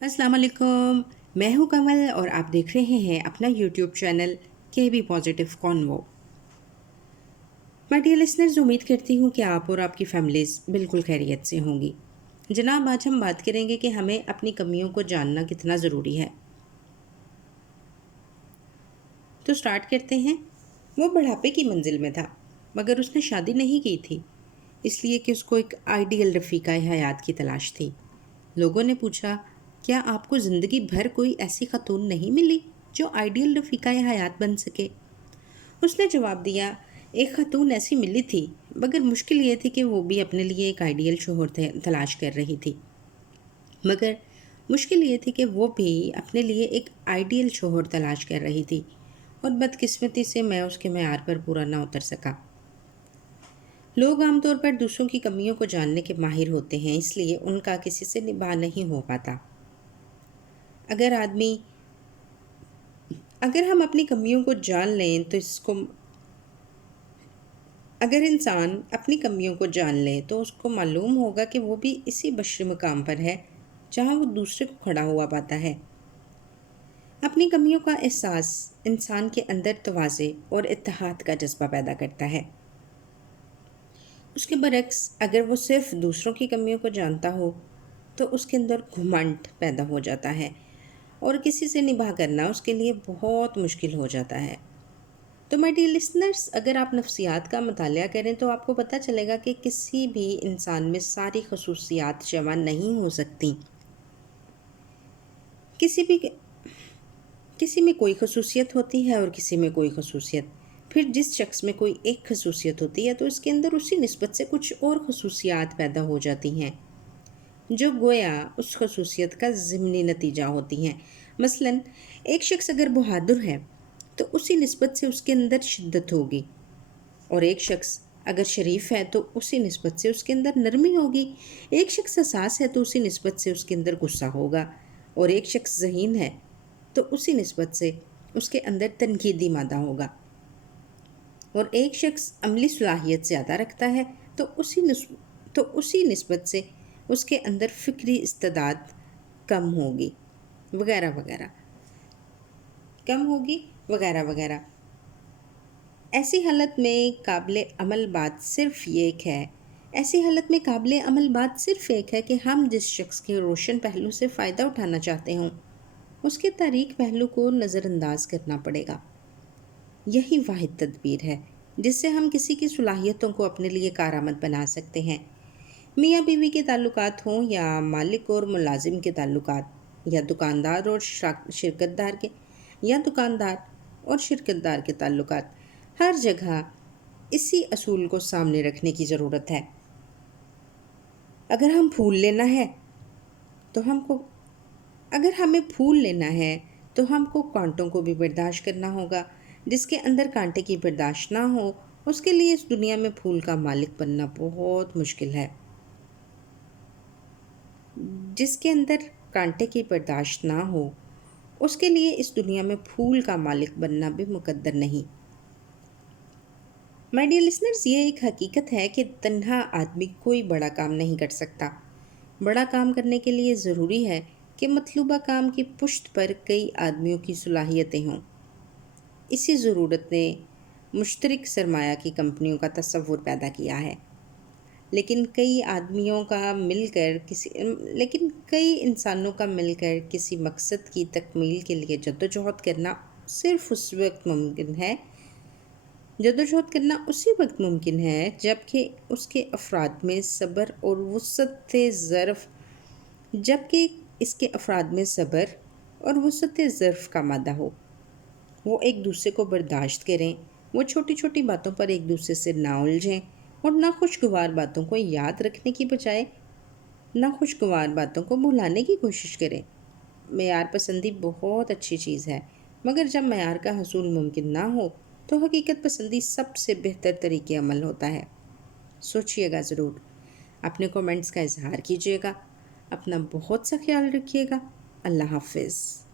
अस्सलाम वालेकुम। मैं हूँ कमल और आप देख रहे हैं अपना यूट्यूब चैनल के be positive convo. My dear listeners, उम्मीद करती हूँ कि आप और आपकी फैमिलीज़ बिल्कुल खैरियत से होंगी। जनाब, आज हम बात करेंगे कि हमें अपनी कमियों को जानना कितना ज़रूरी है। तो स्टार्ट करते हैं। वो बुढ़ापे की मंजिल में था, मगर उसने शादी नहीं की थी, इसलिए कि उसको एक आइडियल रफ़ीका हयात की तलाश थी। लोगों ने पूछा, क्या आपको ज़िंदगी भर कोई ऐसी खातून नहीं मिली जो आइडियल रफ़ीका हयात बन सके? उसने जवाब दिया, एक खातून ऐसी मिली थी, मगर मुश्किल ये थी कि वो भी अपने लिए एक आइडियल शोहर तलाश कर रही थी। मगर मुश्किल ये थी कि वो भी अपने लिए एक आइडियल शोहर तलाश कर रही थी, और बदकिस्मती से मैं उसके मेयार पर पूरा ना उतर सका। लोग आमतौर पर दूसरों की कमियों को जानने के माहिर होते हैं, इसलिए उनका किसी से निभाह नहीं हो पाता। अगर आदमी अगर हम अपनी कमियों को जान लें तो इसको अगर इंसान अपनी कमियों को जान ले तो उसको मालूम होगा कि वो भी इसी बशरी मकाम पर है जहाँ वो दूसरे को खड़ा हुआ पाता है। अपनी कमियों का एहसास इंसान के अंदर तवाज़े और इत्तेहाद का जज्बा पैदा करता है। उसके बरक्स अगर वो सिर्फ दूसरों की कमियों को जानता हो तो उसके अंदर घुमंड पैदा हो जाता है और किसी से निभाह करना उसके लिए बहुत मुश्किल हो जाता है। तो माय डियर लिसनर्स, अगर आप नफ्सियात का मतालिया करें तो आपको पता चलेगा कि किसी भी इंसान में सारी खसूसियात जमा नहीं हो सकती। किसी भी किसी में कोई खसूसियत होती है और किसी में कोई खसूसियत। फिर जिस शख्स में कोई एक खसूसियत होती है तो इसके अंदर उसी निस्बत से कुछ और खसूसियात पैदा हो जाती हैं, जो गोया उस खसूसियत का ज़िमनी नतीजा होती हैं। मसलन, एक शख्स अगर बहादुर है तो उसी निस्बत से उसके अंदर शिद्दत होगी, और एक शख्स अगर शरीफ है तो उसी निस्बत से उसके अंदर नरमी होगी। एक शख्स हसास है तो उसी निस्बत से उसके अंदर गुस्सा होगा, और एक शख्स ज़हीन है तो उसी निस्बत से उसके अंदर तनकीदी मादा होगा, और एक शख्स अमली सलाहियत ज़्यादा रखता है तो उसी निस्बत से उसके अंदर फ़िक्री इस्तेदाद कम होगी, वगैरह वगैरह कम होगी, वगैरह वगैरह। ऐसी हालत में काबिल अमल बात सिर्फ़ ये एक है ऐसी हालत में काबिल अमल बात सिर्फ़ एक है कि हम जिस शख्स के रोशन पहलू से फ़ायदा उठाना चाहते हों, उसके तारीक पहलू को नज़रअंदाज करना पड़ेगा। यही वाहिद तदबीर है जिससे हम किसी की सलाहियतों को अपने लिए कारआमद बना सकते हैं। मियाँ बीवी के ताल्लुकात हों या मालिक और मुलाजिम के ताल्लुकात, या दुकानदार और शिरकतदार के या दुकानदार और शिरकतदार के ताल्लुकात, हर जगह इसी असूल को सामने रखने की ज़रूरत है। अगर हम फूल लेना है तो हमको अगर हमें फूल लेना है तो हमको कांटों को भी बर्दाश्त करना होगा। जिसके अंदर कांटे की बर्दाश्त ना हो, उसके लिए इस दुनिया में फूल का मालिक बनना बहुत मुश्किल है। जिसके अंदर कांटे की बर्दाश्त ना हो, उसके लिए इस दुनिया में फूल का मालिक बनना भी मुकद्दर नहीं। माय डियर लिसनर्स, ये एक हकीकत है कि तन्हा आदमी कोई बड़ा काम नहीं कर सकता। बड़ा काम करने के लिए ज़रूरी है कि मतलूबा काम की पुश्त पर कई आदमियों की सलाहियतें हों। इसी ज़रूरत ने मुश्तरक सरमाया की कंपनियों का तसव्वुर पैदा किया है। लेकिन कई इंसानों का मिलकर किसी मकसद की तकमील के लिए जद्दोजहद करना सिर्फ उस वक्त मुमकिन है जद्दोजहद करना उसी वक्त मुमकिन है जबकि उसके अफराद में सब्र और वुसअत ज़र्फ़ जबकि इसके अफराद में सब्र और वुसअत ज़र्फ़ का मादा हो। वो एक दूसरे को बर्दाश्त करें, वो छोटी छोटी बातों पर एक दूसरे से ना उलझें, और नाखुशगवार बातों को याद रखने की बजाय नाखुशगवार बातों को भुलाने की कोशिश करें। मेयार पसंदी बहुत अच्छी चीज़ है, मगर जब मेयार का हसूल मुमकिन ना हो तो हकीकत पसंदी सबसे बेहतर तरीके अमल होता है। सोचिएगा ज़रूर, अपने कमेंट्स का इजहार कीजिएगा। अपना बहुत सा ख्याल रखिएगा। अल्लाह हाफिज़।